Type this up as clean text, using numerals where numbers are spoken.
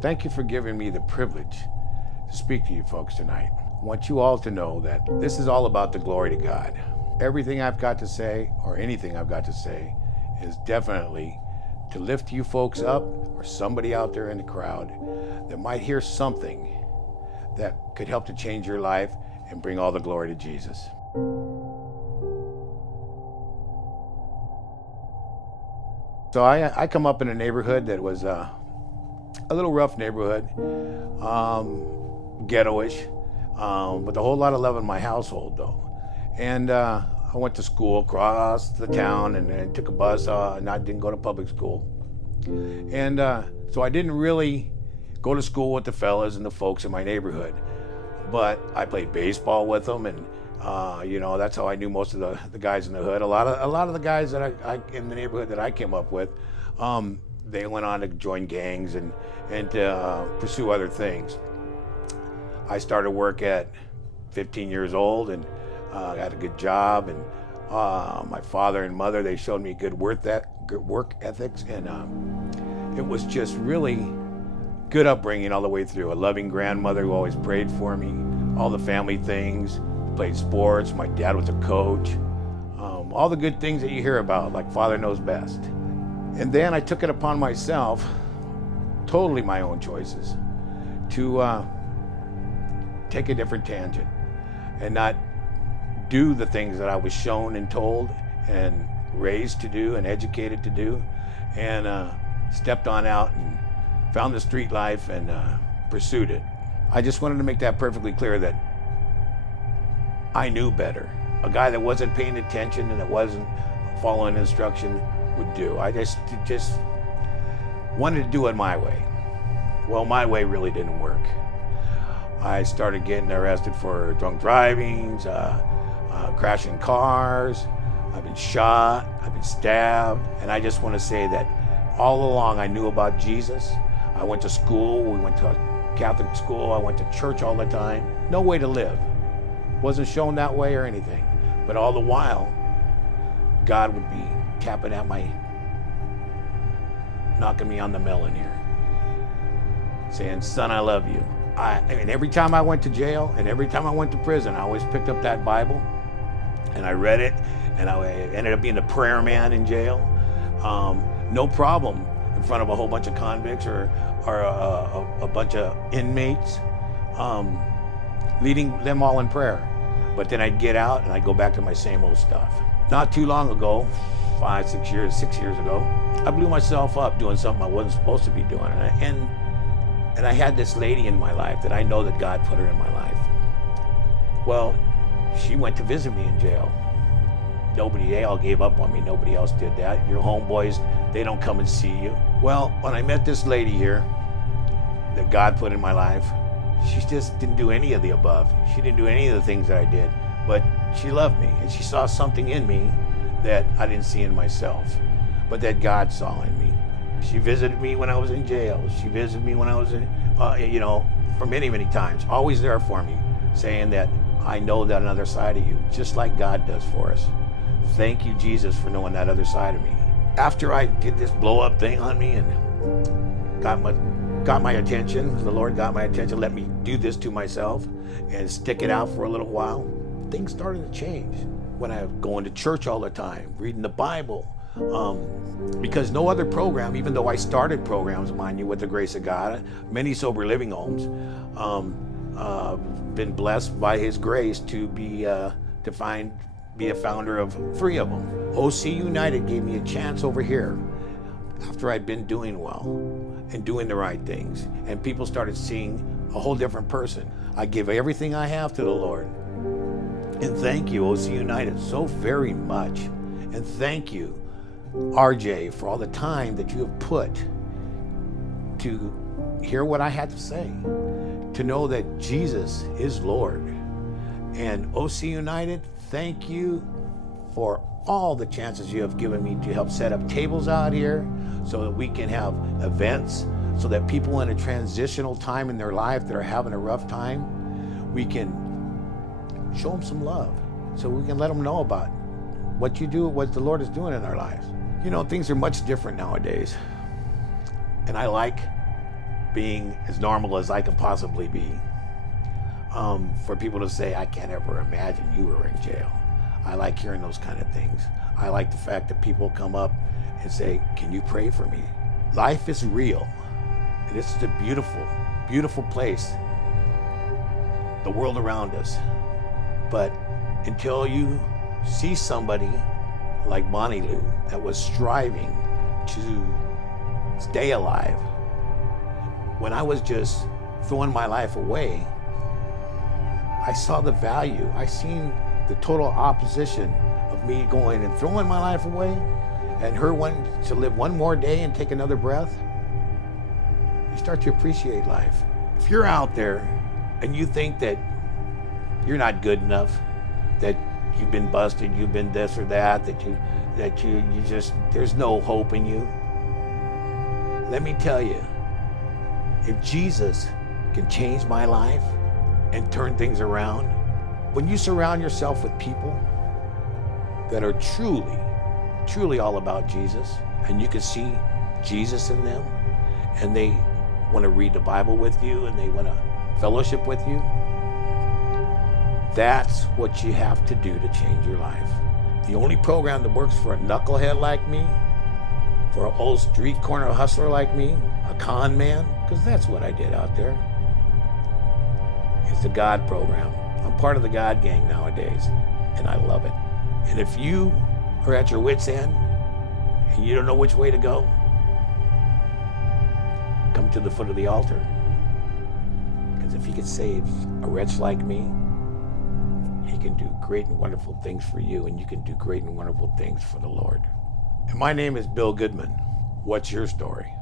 Thank you for giving me the privilege to speak to you folks tonight. I want you all to know that this is all about the glory to God. Everything I've got to say, or anything I've got to say, is definitely to lift you folks up, or somebody out there in the crowd that might hear something that could help to change your life and bring all the glory to Jesus. So I come up in a neighborhood that was a little rough neighborhood, ghetto-ish, with a whole lot of love in my household though. And I went to school across the town, and I took a bus, and I didn't go to public school. And so I didn't really go to school with the fellas and the folks in my neighborhood, but I played baseball with them, and you know, that's how I knew most of the guys in the hood. A lot of the guys that I in the neighborhood that I came up with, they went on to join gangs and pursue other things. I started work at 15 years old, and got a good job, and my father and mother, they showed me good work ethics, and it was just really good upbringing all the way through. A loving grandmother who always prayed for me, all the family things, played sports, my dad was a coach, all the good things that you hear about, like Father Knows Best. And then I took it upon myself, totally my own choices, to take a different tangent and not do the things that I was shown and told and raised to do and educated to do, and stepped on out and found the street life and pursued it. I just wanted to make that perfectly clear that I knew better. A guy that wasn't paying attention and that wasn't following instruction would do. I just wanted to do it my way. Well, my way really didn't work. I started getting arrested for drunk driving, crashing cars. I've been shot, I've been stabbed, and I just want to say that all along I knew about Jesus. I went to school, we went to a Catholic school, I went to church all the time. No way to live. Wasn't shown that way or anything. But all the while, God would be tapping at knocking me on the melon here, saying, son, I love you. I mean, every time I went to jail and every time I went to prison, I always picked up that Bible and I read it, and I ended up being the prayer man in jail. No problem in front of a whole bunch of convicts or a bunch of inmates, leading them all in prayer. But then I'd get out and I'd go back to my same old stuff. Not too long ago, 6 years ago, I blew myself up doing something I wasn't supposed to be doing. And I had this lady in my life that I know that God put her in my life. Well, she went to visit me in jail. They all gave up on me. Nobody else did that. Your homeboys, they don't come and see you. Well, when I met this lady here that God put in my life, she just didn't do any of the above. She didn't do any of the things that I did, but she loved me, and she saw something in me that I didn't see in myself, but that God saw in me. She visited me when I was in jail. She visited me when I was in, you know, for many, many times. Always there for me, saying that I know that another side of you, just like God does for us. Thank you, Jesus, for knowing that other side of me. After I did this blow-up thing on me and got my attention, the Lord got my attention, let me do this to myself and stick it out for a little while, things started to change. When I was going to church all the time, reading the Bible, because no other program, even though I started programs, mind you, with the grace of God, many sober living homes, been blessed by His grace to be a founder of 3 of them. OSI United gave me a chance over here after I'd been doing well and doing the right things, and people started seeing a whole different person. I give everything I have to the Lord, and thank you, OSI United, so very much, and thank you, RJ, for all the time that you have put to hear what I had to say, to know that Jesus is Lord. And OSI United, thank you for all the chances you have given me to help set up tables out here so that we can have events, so that people in a transitional time in their life that are having a rough time, we can show them some love, so we can let them know about what you do, what the Lord is doing in our lives. You know, things are much different nowadays. And I like being as normal as I could possibly be. For people to say, I can't ever imagine you were in jail. I like hearing those kind of things. I like the fact that people come up and say, can you pray for me? Life is real. And it's a beautiful, beautiful place, the world around us. But until you see somebody like Bonnie Lou that was striving to stay alive, when I was just throwing my life away, I saw the value. I seen the total opposition of me going and throwing my life away and her wanting to live one more day and take another breath. You start to appreciate life. If you're out there and you think that you're not good enough, that you've been busted, you've been this or that, that you just, there's no hope in you, let me tell you, if Jesus can change my life and turn things around, when you surround yourself with people that are truly, truly all about Jesus, and you can see Jesus in them, and they want to read the Bible with you, and they want to fellowship with you, that's what you have to do to change your life. The only program that works for a knucklehead like me, for an old street corner hustler like me, a con man, because that's what I did out there, is the God program. I'm part of the God gang nowadays, and I love it. And if you are at your wit's end and you don't know which way to go, come to the foot of the altar. Because if he can save a wretch like me, he can do great and wonderful things for you, and you can do great and wonderful things for the Lord. And my name is Bill Goodman. What's your story?